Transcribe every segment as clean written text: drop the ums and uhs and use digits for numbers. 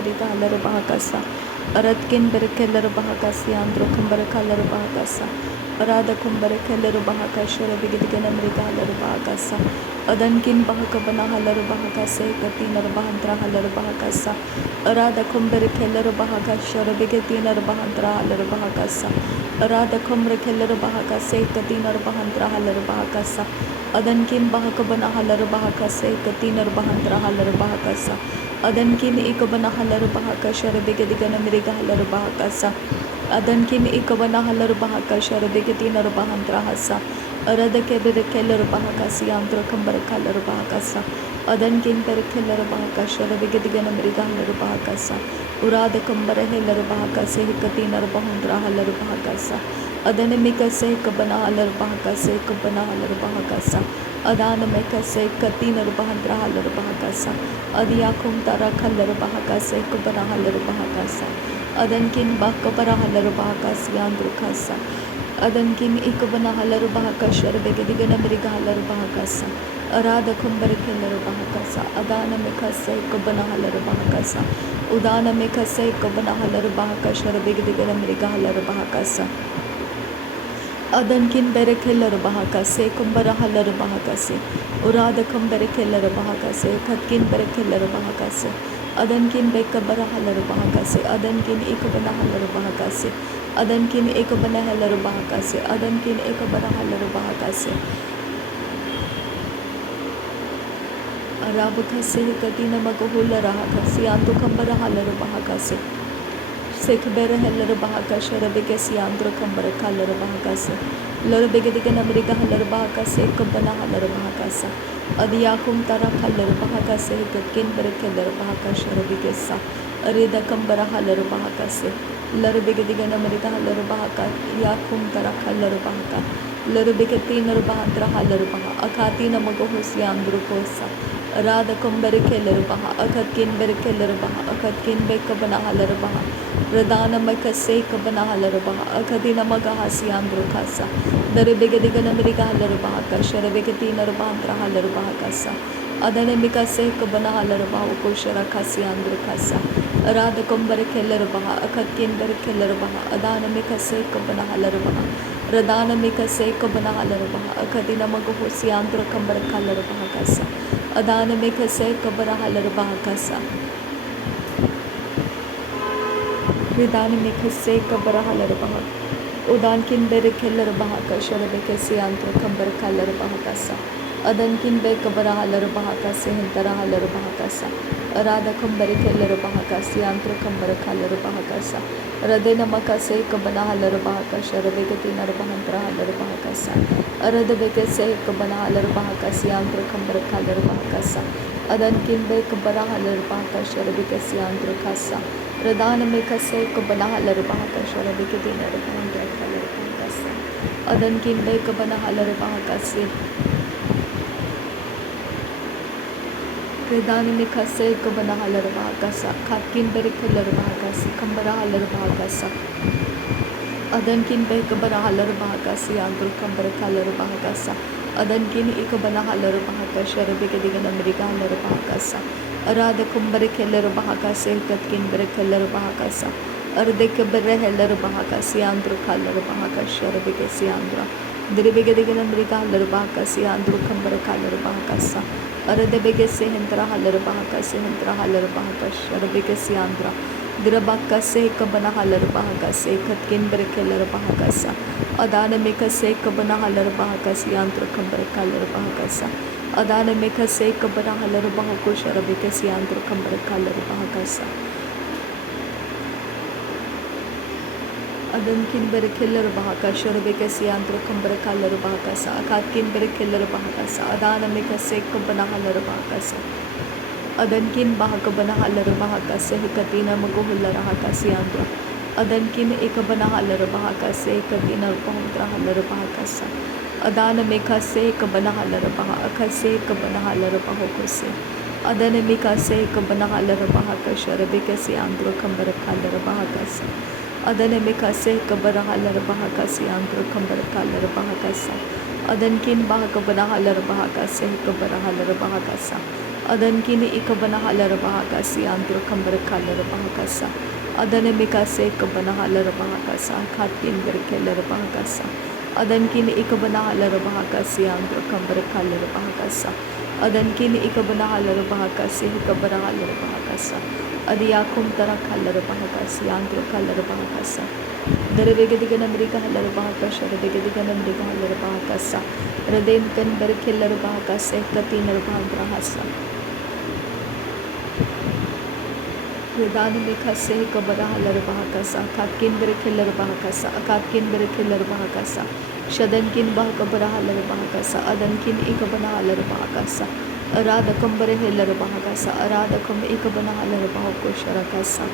mrigalar bahakasa. Aratkin berekeller bahakasi andro kumbarakalar bahakasa. Arada kumbarekeller bahakashara bigidigana mrigalar bahakasa. Adankin bahakabana halar bahakase katinar bahantra halar bahakasa. Arada kumbarekeller bahakashara bigitinar bahantra halar bahakasa. Arada kumbarekeller bahakase katinar bahantra halar bahakasa. Adankin bahakabana halar bahakase katinar bahantra halar bahakasa. Adankin ikabana halar bahakashara bigidigana mriga halar bahakasa. Adankin ikabana halar bahakashara bigitinar bahantra hasa. Arada keller bahakasi andro kambarakalar bahakasa. Adankin berkeller bahakashara bigidigana mriga halar bahakasa. Urada kumbaraheller bahakase hikatinar bahantra halar bahakasa. Adanamika se kabana halar bahakase kabana halar bahakasa. Adanamika se katinar bahantra halar bahakasa. Adiyakum tara halar bahakase kabana halar bahakasa. Adankin bakabara halar bahakasi andrukasa. Adankin ikabana halar bahakashar begedigana mriga halar bahakasa. Arada kumbarikeller bahakasa. Adanamika se kabana halar bahakasa. Udanamika se kabana halar bahakashar begedigana mriga halar bahakasa. Adankin berekeller bahakase kumbara halar bahakase. Urada kumberekeller bahakase katkin berekeller bahakase. Adankin bekabara halar bahakase. Adankin ikabana halar bahakase. Adankin ikabana halar bahakase. Adankin ikabara halar bahakase. Arabakase katina magahulla rahakase. Antu kambara halar bahakase. Sekbera heller bahakashara begesi andro kambara kalar bahakase. Lor begedigan amriga halar bahakase kabana halar bahakasa. Adiyakum tara halar bahakase katkin berekeller bahakashara begesa. Arida kambara halar bahakase. Lor begedigan amriga halar bahaka yakum tara halar bahaka. Lor begetinar bahantra halar baha. Akatina magahusi andro kosa. Arada kumberekeller baha. Akatkin berekeller baha. Akatkin bekabana halar baha. Radana makase kabana halar baha. Akadina magahasi andro kasa. Dare begedigana mriga halar baha kashara begetina bahantra halar baha kasa. Adane mikase kabana halar baha koshara kasi andro kasa. Arada kumbare keller baha. Akatkin bere keller baha. Adana mikase kabana halar baha. Radana mikase kabana halar baha. Akadina magahosi andro kambare kalar baha kasa. Adana mikase kabana halar baha kasa. Ridani mikase kabara halar baha. Udankin bere keller baha kashara bekesi antro kambar kalar baha kasa. Adankin be kabara halar baha kase hintara halar baha kasa. Arada kambare keller baha kasi antro kambar kalar baha kasa. Radena makase kabana halar baha kashara beketi nar bahantra halar baha kasa. Arada bekese kabana halar baha kasi antro kambar kalar baha kasa. Adankin be kabara halar baha kashara bekesi antro kasa. Radana mikase kabana halar bahakashara bekedina bahantra halar bahakasa. Adankin be kabana halar bahakase. Radana mikase kabana halar bahakasa. Katkin berekeller bahakasi kambara halar bahakasa. Adankin be kabana halar bahakasi andro kambara halar bahakasa. Adankin ikabana halar bahakashara bekedina mriga halar bahakasa. Arada kumbare keller bahakase katkin bere keller bahakasa. Ardek bere heller bahakasi andro kaller bahakashara begesi andra. Dire begedigan mriga haller bahakasi andro kambare kaller bahakasa. Arade begesi hentra haller bahakasi hentra haller bahakashara begesi andra. Dire bakase kabana haller bahakase katkin bere keller bahakasa. Adana mikase kabana haller bahakasi andro kambare kaller bahakasa. Adana mikase kabana halar baha koshara bekesi andro kambara kalar bahakasa. Adankin bere keller bahakashara bekesi andro kambara kalar bahakasa. Akatkin bere keller bahakasa. Adana mikase kabana halar bahakasa. Adankin bahakabana halar bahakasa hikatina maguhulla rahakasi andro. Adankin ikabana halar bahakase hikatina bahantra halar bahakasa. Adana mikase kabana halar baha akase kabana halar baha kose. Adana mikase kabana halar baha kashara bekesi andro kambara kalar baha kasa. Adana mikase kabana halar baha kasi andro kambara kalar baha kasa. Adankin baha kabana halar baha kase kabana halar baha kasa. Adankin ikabanahalar bahakasi andro kambarakalar bahakasa. Adanamikase ikabanahalar bahakasa. Katkin berkelar bahakasa. Adankin ikabanahalar bahakasi andro kambarakalar bahakasa. Adankin ikabanahalar bahakasi ikabanahalar bahakasa. Adiyakum tarakalar bahakasi andro kalar bahakasa. Darabegadigan America halar bahakasa. Darabegadigan America halar bahakasa. Radem kan berkelar bahakasa. Katinar bahadrahasa. Ridanamikase ikabanahalar bahakasa. Katkin berkelar bahakasa. Akatkin berkelar bahakasa. Shadankin bahakabarahalar bahakasa. Adankin ikabanahalar bahakasa. Aradakam berehelar bahakasa. Aradakam ikabanahalar bahakosharakasa.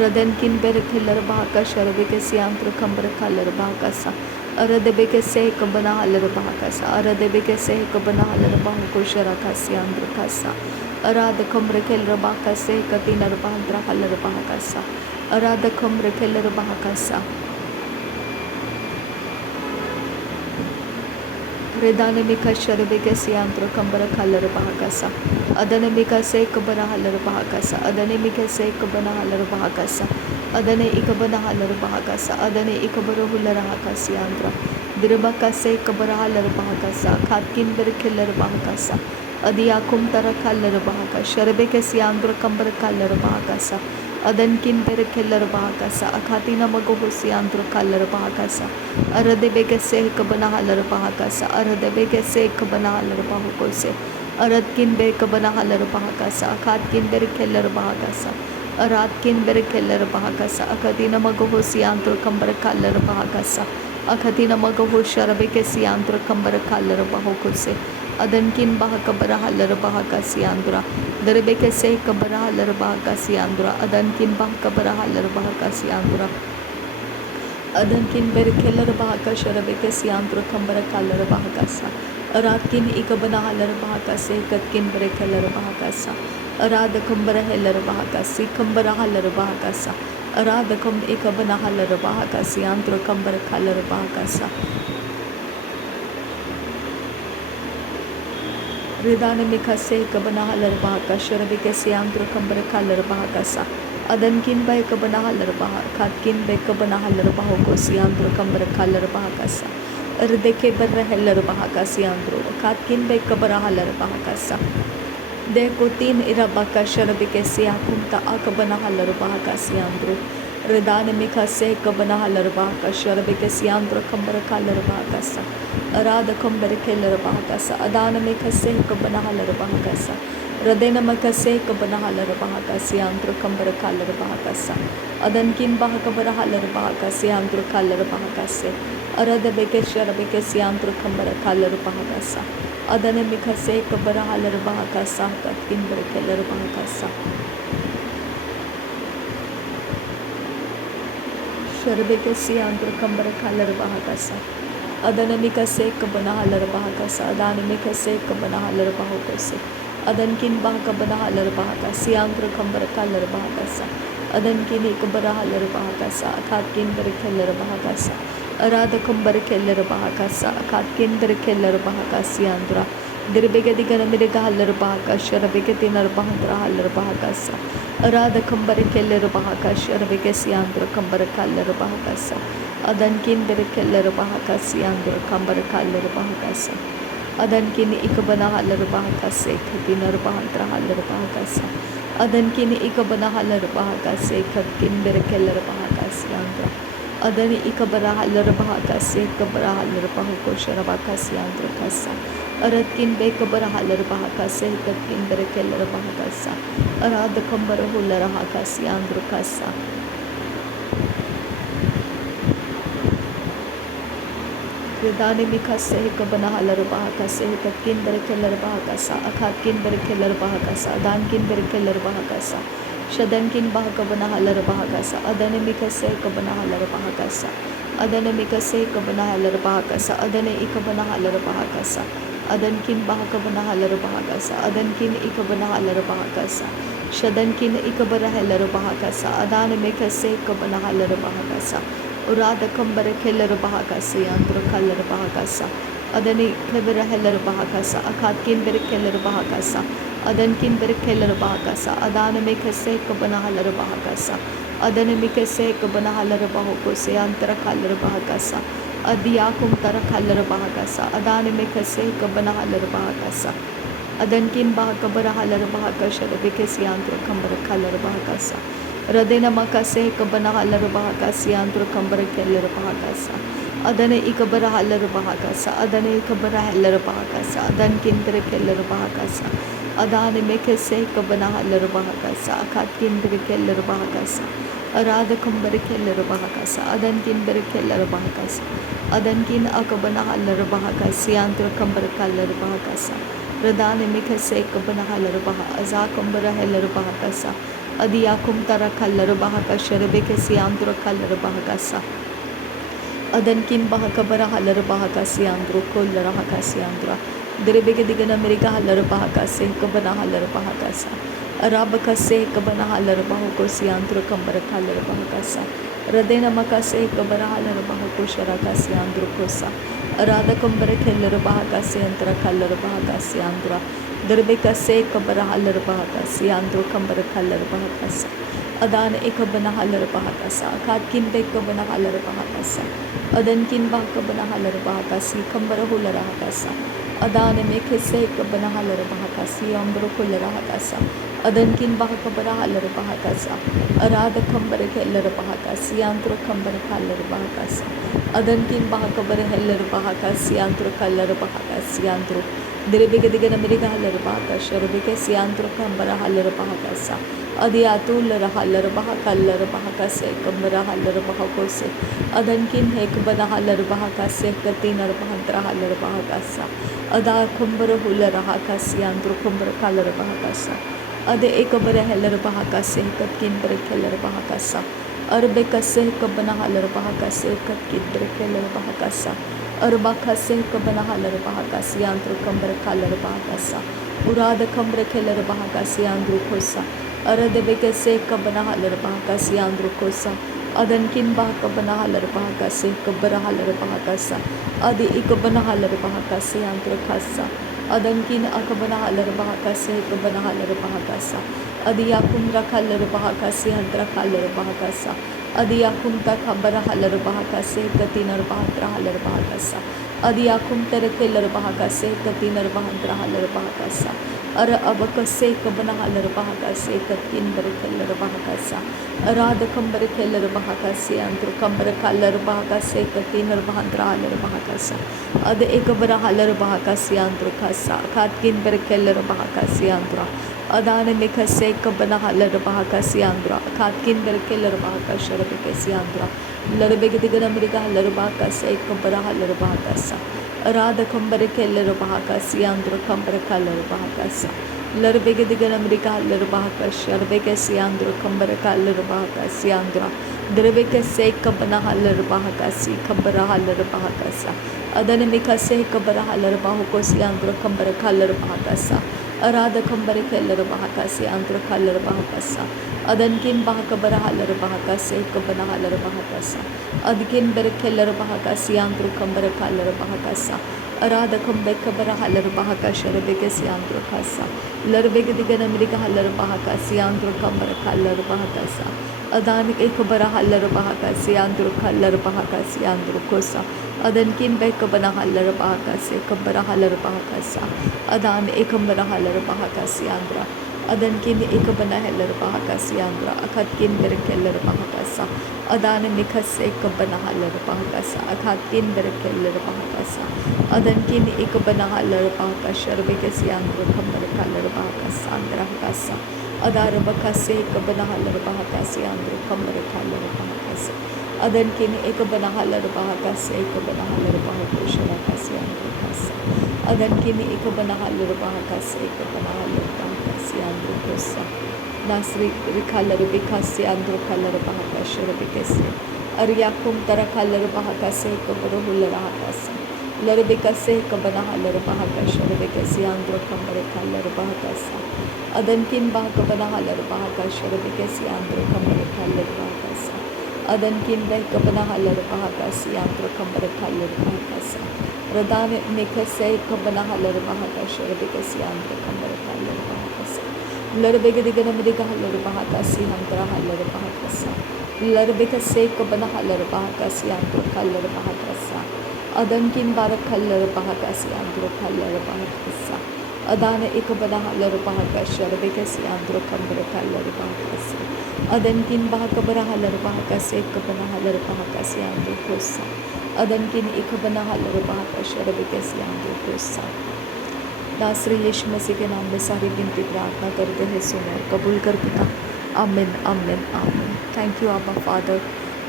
Radankin berekelar bahakasa. Rabekasiantro kambarakalar bahakasa. Aradebekase ikabanahalar bahakasa. Aradebekase ikabanahalar bahakosharakasiandro kasa. Aradakam berekelar bahakase katinar bahadrahalar bahakasa. Aradakam berekelar bahakasa. Redanamika Sharabekasiantro Kambara Kalar Bahakasa. Adanamika Se Kabana Halar Bahakasa. Adanamika Se Kabana Halar Bahakasa. Adane Ikabana Halar Bahakasa. Adane Ikabara Hulara Hakasiandra. Dirabaka Se Kabara Halar Bahakasa. Katkin Berkelar Bahakasa. Adiyakum Tarakalar Bahaka. Sharabekasiandro Kambara Kalar Bahakasa. Adankin Berkelar Bahakasa. Akatina Magohusiandro Kalar Bahakasa. Aradebekase Kabanahalar Bahakasa. Aradebekase Kabanahalar Bahakose. Aradkin Bekabanahalar Bahakasa. Akatkin Berkelar Bahakasa. Aradkin Berkelar Bahakasa. Akatina Magohusiandro Kambara Kalar Bahakasa. Akatina Magohusharabekasiandro Kambara Kalar Bahakose. Adankin Bahakabarahalar Bahakasiandra. Darebekase Kabarahalar Bahakasiandra. Adankin Bahakabarahalar Bahakasiandra. Adankin berkelar bahakasa. Rabekasiandro Kambara Kalar Bahakasa. Aradkin ikabanahalar bahakase. Katkin berkelar bahakasa. Aradakam barahelar bahakasi. Kambarahalar bahakasa. Aradakam ikabanahalar bahakasiandro Kambara Kalar Bahakasa. Ridanamikase ikabanahalar bahakasa. Rabekasiandro Kambara Kalar Bahakasa. Adankin by Kabanahalar Baha, Katkin by Kabanahalar Bahokosiandro Kambara Kalar Bahakasa. Erdeke Barahelar Bahakasiandro, Katkin by Kabarahalar Bahakasa. Dekotin Irabaka Sharabikesia Kumta Akabanahalar Bahakasiandro. Ridanamikase Kabanahalar Bahaka Sharabikasiandro Kambara Kalar Bahakasa. Arada Kambarikelar Bahakasa. Adanamikase Kabanahalar Bahakasa. Radenamakase Kabanahalar Bahakasiandro Kambara Kalar Bahakasa. Adankin Bahakabarahalar Bahakasiandro Kalar Bahakase. Aradabekesharabekesiandro Kambara Kalar Bahakasa. Adanamikase Kabarahalar Bahakasa. Katkin Berkelar Bahakasa. Sharabekesiandro Kambara Kalar Bahakasa. Adanamikase Kabanahalar Bahakasa. Adanamikase Kabanahalar Bahakase. Adankin Bahakabanahalar Bahakasi Andro Kambara Kalar Bahakasa. Adankin Ikabarahalar Bahakasa. Akatkin Berkelar Bahakasa. Aradakam Berkelar Bahakasa. Akatkin Berkelar Bahakasi Andra. Dirbegadigan Miragahalar Bahakasha. Rabegatinar Bahadrahalar Bahakasa. Aradakam Berkelar Bahakasha. Rabegasi Andro Kambara Kalar Bahakasa. Adankin Berkelar Bahakasi Andro Kambara Kalar Bahakasa. Adankin ikabanahalar bahakase. Katinar bahadrahalar bahakasa. Adankin ikabanahalar bahakase. Katkin berkelar bahakasi andra. Adani ikabarahalar bahakase. Kabarahalar bahakoshara bahakasi andra kasa. Aradkin bekabarahalar bahakase. Katkin berkelar bahakasa. Aradakambarahular bahakasi andra kasa. Ridanamikase Kabanahalar Bahakase. Katkin berkelar bahakasa. Akatkin berkelar bahakasa. Adankin berkelar bahakasa. Shadankin Bahakabanahalar Bahakasa. Adanamikase Kabanahalar Bahakasa. Adanamikase Kabanahalar Bahakasa. Adane Ikabanahalar Bahakasa. Adankin Bahakabanahalar Bahakasa. Adankin Ikabanahalar Bahakasa. Shadankin Ikabarahalar Bahakasa. Adanamikase Kabanahalar Bahakasa. Uradakam Barakelar Bahakasa. Yandra Kalar Bahakasa. Adani Keberahelar Bahakasa. Akatkin Berkelar Bahakasa. Adankin berkeller bahakasa. Adana mekase kabanahalar bahakasa. Adana mekase kabanahalar bahoko se antara kalar bahakasa. Adiyakum tara kalar bahakasa. Adana mekase kabanahalar bahakasa. Adankin bahakabara halar bahakasha bekesi antara kambar kalar bahakasa. Radena makase kabana halar bahakasi antara kambar keller bahakasa. Adana ikabara halar bahakasa. Adana ikabara halar bahakasa. Adankin berkeller bahakasa. Adana mekase kabana halar bahakasa. Akatkin berkeller bahakasa. Arada kambar keller bahakasa. Adankin berkeller bahakasa. Adankin akabana halar bahakasi antara kambar kalar bahakasa. Radane mikase kabana halar baha azakambara halar bahakasa. Adiyakum tara kalar bahakasha rebekesi antara kalar bahakasa. Adankin bahakabara halar bahakasi andro kollara hakasi andra. Derebeke digana amerika halar bahakase kabana halar bahakasa. Arabakase kabana halar bahakosi antro kambara kalar bahakasa. Radena makase kabara halar bahakoshara kasi andro kosa. Arada kambara keller bahakasi antara kalar bahakasi andra. Derebekase kabara halar bahakasi andro kambara kalar bahakasa. Adan ekabana halar bahakasa. Katkin bekabana halar bahakasa. Adankin bakabana halar bahakasi kambara hulara hakasa. Adan mekase kabana halar bahakasi ambro hulara hakasa. Adankin bakabara halar bahakasa. Arada kambara keller bahakasi antro kambara kalar bahakasa. Adankin bakabara heller bahakasi antro kalar bahakasi antro. Derebegadigan America halar bahakasha rebekasi antro kambara halar bahakasa. Adiatul halar bahakalar bahakase kambara halar bahakose. Adankin hekbana halar bahakase katinar bahantra halar bahakasa. Ada kambara hulara hakasi antro kambara kalar bahakasa. Ade ekabara heller bahakase katkin berkeller bahakasa. Arbekase kabana halar bahakase katkin berkeller bahakasa. Arbakase kabana halar bahakasi antro kambara kalar bahakasa. Urada kambara keller bahakasi andro kosa. Arade bekase kabana halar bahakasi andro kosa. Adankin bahakabana halar bahakase kabara halar bahakasa. Adi ikabana halar bahakasi antro kasa. Adankin akabana halar bahakase kabana halar bahakasa. Adiyakum rakalar bahakasi andra kalar bahakasa. Adiyakum takabara halar bahakase katinar bahatra halar bahakasa. Adiyakum terekelar bahakase katinar bahantra halar bahakasa. Ara abakase kabana halar bahakase katin berekelar bahakasa. Arada kambar kelar bahakase antro kambar kalar bahakase katinar bahantra halar bahakasa. Ada ekabara halar bahakase antro kasa katkin berekelar bahakase antro. Adana mikase kabana halar bahakasi andra katkin berkelar bahakasha rebekasi andra larbegedigan amerika halar bahakase kabara halar bahakasa arada kambare keller bahakasi andra kambara kalar bahakasa larbegedigan amerika halar bahakasha rebekasi andra kambara kalar bahakasi andra derebekase kabana halar bahakasi kabara halar bahakasa adana mikase kabara halar bahakosi andra kambara kalar bahakasa Arada kambare keller bahakasi antro kalar bahakasa. Adankin bahakabara halar bahakase kabana halar bahakasa. Adkin ber keller bahakasi antro kambare kalar bahakasa. Arada kambe kabara halar bahakasha rebekasi antro kasa. Larbeg digan amerika halar bahakasi antro kambare kalar bahakasa. Adanik ekabara halar bahakasi antro kalar bahakasi antro kosa. Adankin bekabana halar bahakase kabara halar bahakasa. Adan ekambara halar bahakasi andra. Adankin ekabana halar bahakasi andra. Akatkin berkeller bahakasa. Adan mikase ekabana halar bahakasa. Akatkin berkeller bahakasa. Adankin ekabana halar bahakasha rebekasi andra kambara kalar bahakasa andra hakasa. Adar bakase ekabana halar bahakasi andra kambara kalar bahakasa. Adankin ekabana halar bahakase ekabana halar bahakoshara kasi andra kasa. Adankin ekabana halar bahakase ekabana halar bahakasi andra kosa. Nasri rikalar bikasi andra kalar bahakashara bikasi. Aryakum tara kalar bahakase ekabara hular hakasa. Larbikase ekabana halar bahakashara bikasi andra kambara kalar bahakasa. Adankin bahakabana halar bahakashara bikasi andra kambara kalar bahakasa. Adankin bekabana halar bahakasi antro kambara kalar bahakasa. Radane mikase kabana halar bahakasha rebekasi antro kambara kalar bahakasa. Larbega de Ganamriga Halarabaha Si Handra Halarabahasa Larbeka Seko Bana Halarabaha Si Andro Kalarabahasa Adankin Barak Halarabaha Si Andro Kalarabahasa Adana Ikabana Halarabaha Sharabeka Si Andro Kambra Kalarabahasa Adankin Bahakabara Halarabaha Sekabana Halarabaha Si Andro Kosa Adankin Ikabana Halarabaha Sharabeka Si Andro Kosa नासरी यीशु मसीह के नाम में सारी गिनती प्रार्थना करते हैं, सुनो और कबूल कर पिता। आमीन आमीन आमीन। थैंक यू आबा father,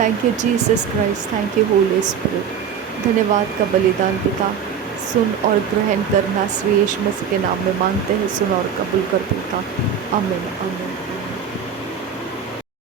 thank you Jesus Christ, thank you Holi spirit. धन्यवाद का बलिदान पिता, सुन और ग्रहण कर, नासरी यीशु मसीह के नाम में मांगते हैं, सुनो और कबूल कर पिता। आमीन आमीन।